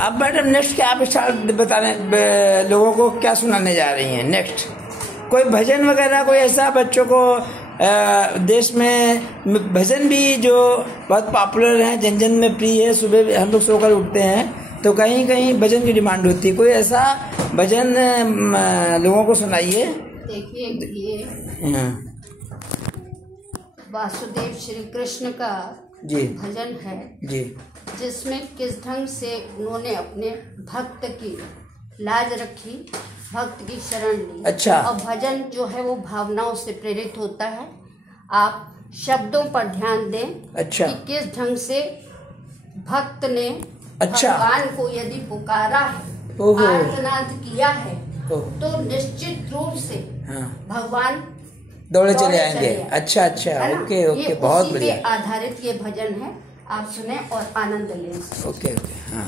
अब madam next क्या आप स्टार्ट बताने लोगों को क्या सुनाने जा रही हैं? नेक्स्ट कोई भजन वगैरह, कोई ऐसा बच्चों को देश में भजन भी जो बहुत पॉपुलर हैं, जन जन में प्रिय है। सुबह हम लोग सोकर उठते हैं तो कहीं कहीं भजन की डिमांड होती है, कोई ऐसा भजन लोगों को सुनाइए। देखिए ये वासुदेव श्री कृष्ण का जी भजन है जी, जिसमें किस ढंग से उन्होंने अपने भक्त की लाज रखी, भक्त की शरण ली। अच्छा। और भजन जो है वो भावनाओं से प्रेरित होता है। आप शब्दों पर ध्यान दें। अच्छा। कि किस ढंग से भक्त ने अच्छा। भगवान को यदि पुकारा है, आर्तनाद किया है, तो निश्चित रूप से हाँ, भगवान दौड़े चले आएंगे। अच्छा अच्छा, ओके ओके, बहुत बढ़िया। आधारित ये भजन है, आप सुने और आनंद लें। ओके ओके, हाँ।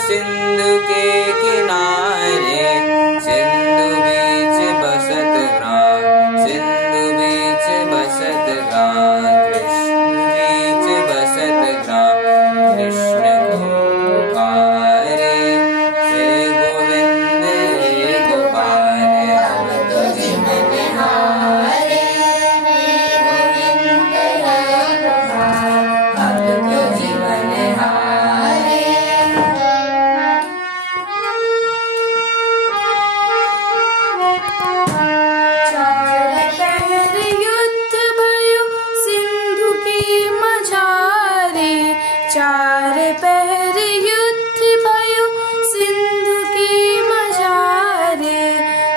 सिंधु के किनारे, सिंधु बीच बसत ग्राम, सिंधु बीच बसत ग्राम, कृष्ण बीच बसत ग्राम, कृष्ण को पुकारे, श्री गोविंद हे गोपाल, अब तो जीवन हारे, गोविंद हे गोपाल, अब तो जीवन हारे। चार पहर युद्ध भयो सिंधु की मझारे,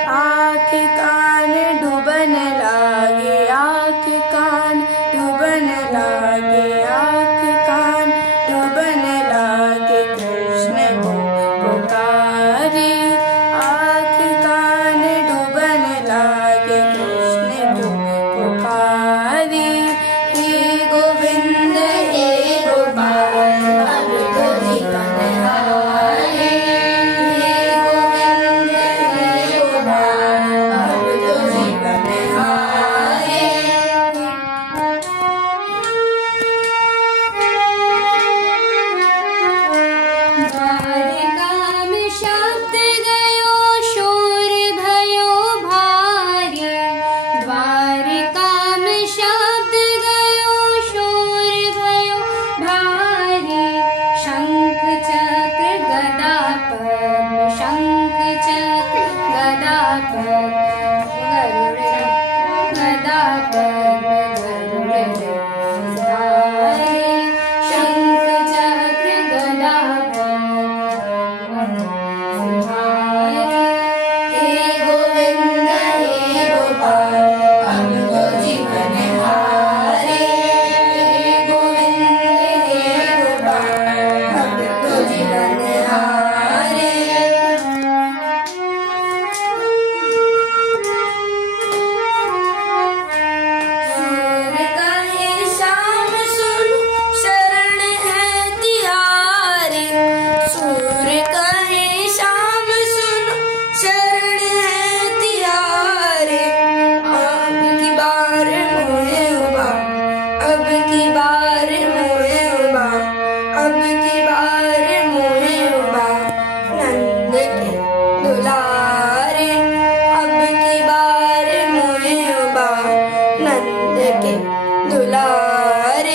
आँख कान डूबन लागे, आँख कान डूबन लागे, आँख कान डूबन लागे, कृष्ण को पुकारे, आँख कान डूबन लागे, कृष्ण को पुकारे, हे गोविंद हे गोपाल, अब तो जीवन हारे, हे गोविंद हे गोपाल, अब तो जीवन हारे। द्वारिका में शब्द गयो, शोर भयो भारी, द्वारिका में शब्द गयो, शोर भयो भारी, शंख चक्र गदा पद्म, शंख चक्र गदा पद्म, गरुड़ गदा पद्म, गरुड़ धारे, शंख चक्र गदा पद्म धारे, हे गोविंद हे गोपाल, अब तो जीवन हारे, हे गोविंद हे गोपाल, अब तो जीवन हारे। सूर कहे शाम सुन, शरण है तिहारी, सूर कहे शाम सुन, शरण है तिहारी, अब की बार मोहे उबा, अब की बार मोहे उबा, अब की बार मोहे उबा, नंद के दुलारे, अब की बार मोहे उबा, नंद के दुलारे,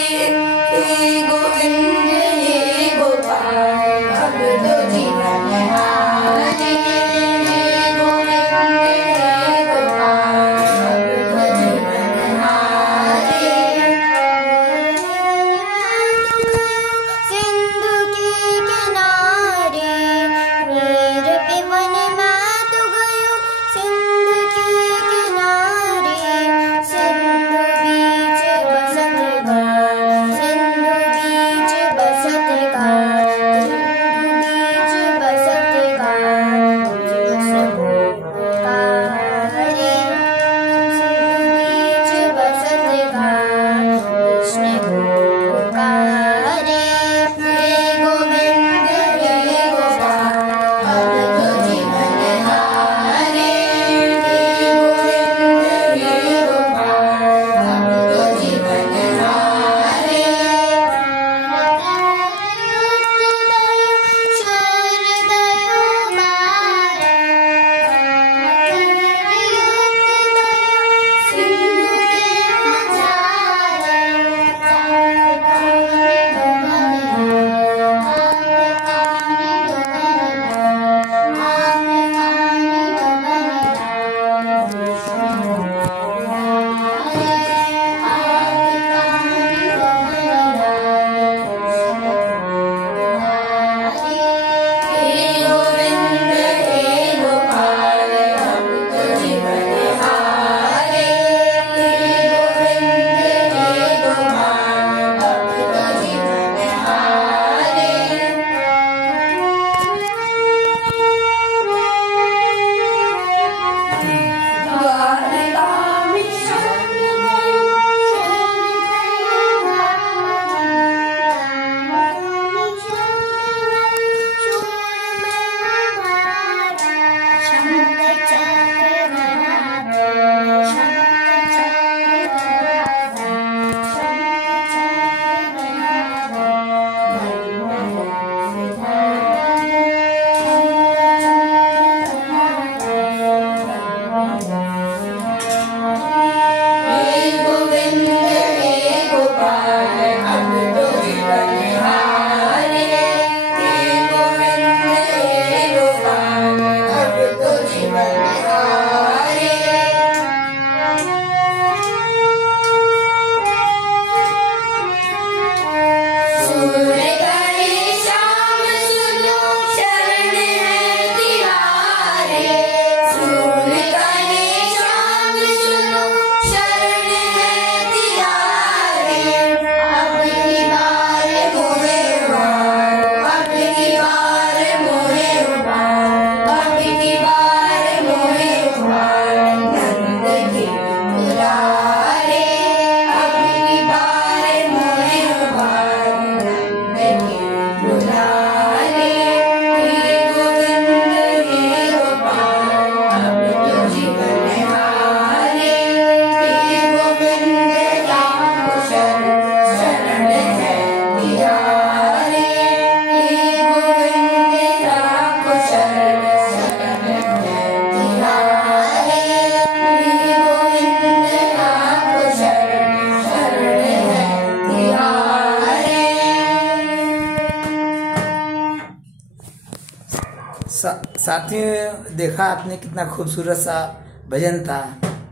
साथियों, देखा आपने कितना खूबसूरत सा भजन था।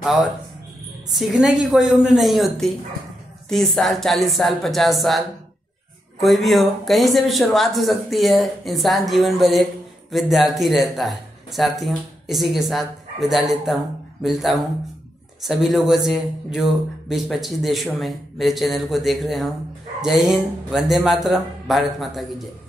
और सीखने की कोई उम्र नहीं होती, 30 साल, 40 साल, 50 साल, कोई भी हो, कहीं से भी शुरुआत हो सकती है। इंसान जीवन भर एक विद्यार्थी रहता है। साथियों, इसी के साथ विदा लेता हूँ, मिलता हूँ सभी लोगों से जो 20-25 देशों में मेरे चैनल को देख रहे हों। जय हिंद, वंदे मातरम, भारत माता की जय।